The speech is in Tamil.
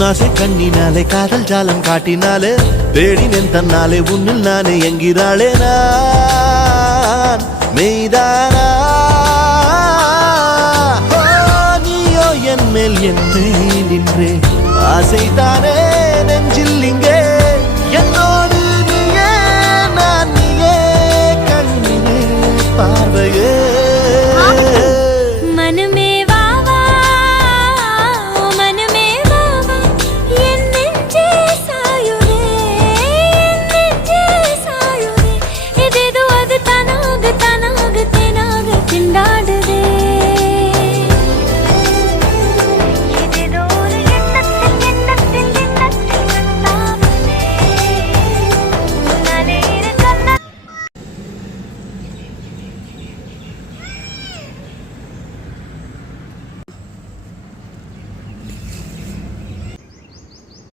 உன்னாசை கண்ணினாலே காதல் ஜாலம் காட்டினாலே தேடினேன் தன்னாலே உன்னில் நானே என்கிறாளே நான் மெய்தானா நீயோ என் மேல் என்னை நின்றே ஆசைதானே